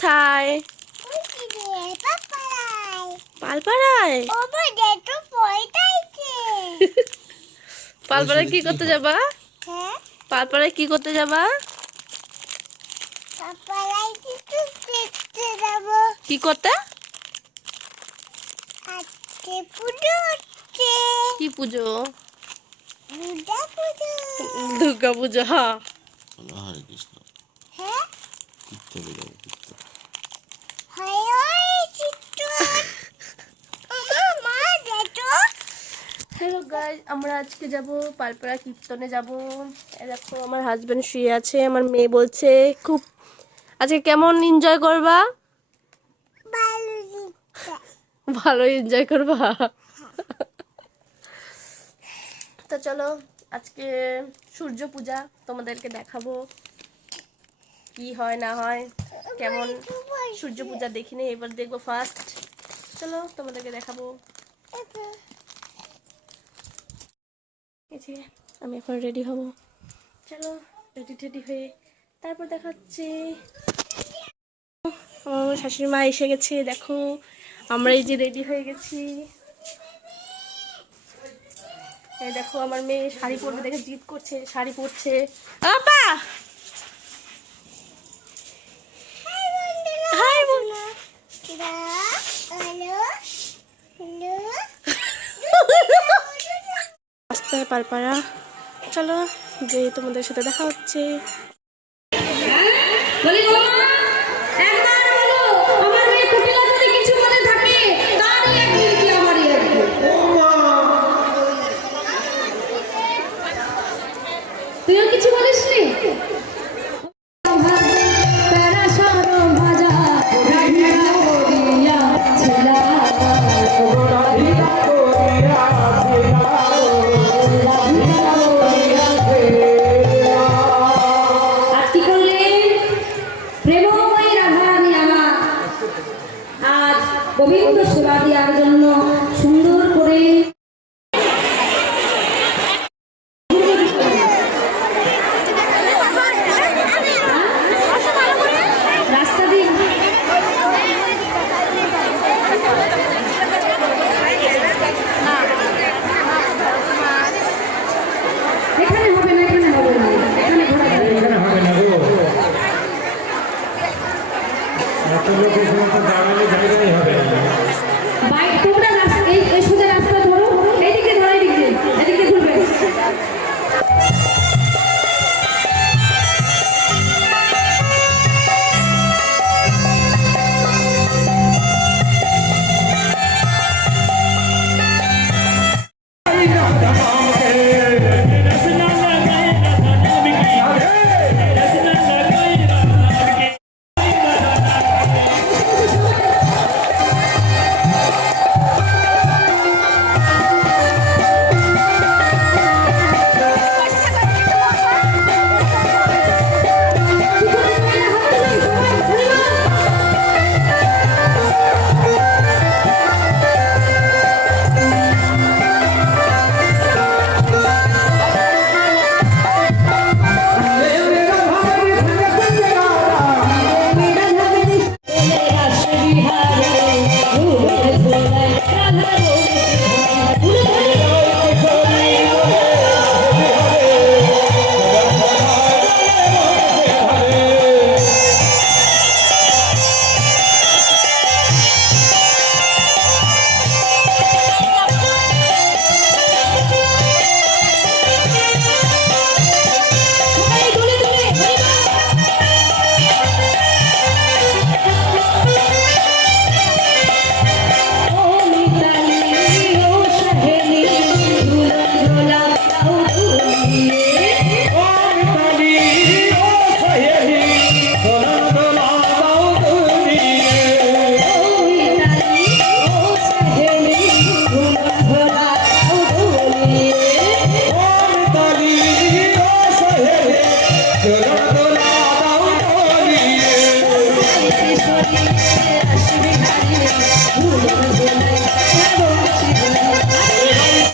কোথায়? পালপাড়ায়। পালপাড়ায় কি করতে যাবা? পালপাড়ায় কি করতে যাবা? কি করতে? কি পুজো? দুর্গা পুজো। হ্যাঁ, হরে কৃষ্ণ। হ্যালো গাইস, আমরা আজকে যাব পালপাড়া কীর্তনে যাব। দেখো আমার হাজবেন্ড শুয়ে আছে, আমার মেয়ে বলছে খুব আজকে কেমন এনজয় করবা? ভালো এনজয় করবা। তো চলো আজকে সূর্য পূজা তোমাদেরকে দেখাবো কি হয় না হয়, কেমন সূর্য পূজা দেখিনি, এবার দেখবো ফার্স্ট। চলো তোমাদেরকে দেখাবো। এই যে আমি এখন রেডি হব, চলো রেডি টেডি হয়ে তারপর দেখাচ্ছি। আমার শাশুড়ি মা এসে গেছে, দেখো আমরা এই যে রেডি হয়ে গেছি। এই দেখো আমার মেয়ে শাড়ি পরবে দেখে জিদ করছে, শাড়ি পরছে। আপা রাস্তায় পালপাড়া, চলো যে তোমাদের সাথে দেখা হচ্ছে। তুইও কিছু বলিস নি? গোবিন্দ সেবা দেওয়ার জন্য সুন্দর করে রাস্তা দিয়ে এখানে হবে না, এখানে হবে না, এখানে ঘোরা যাবে না, এখানে হবে না গো। এত লোক এখানে তো দাঁড়ালে জায়গাই হবে না।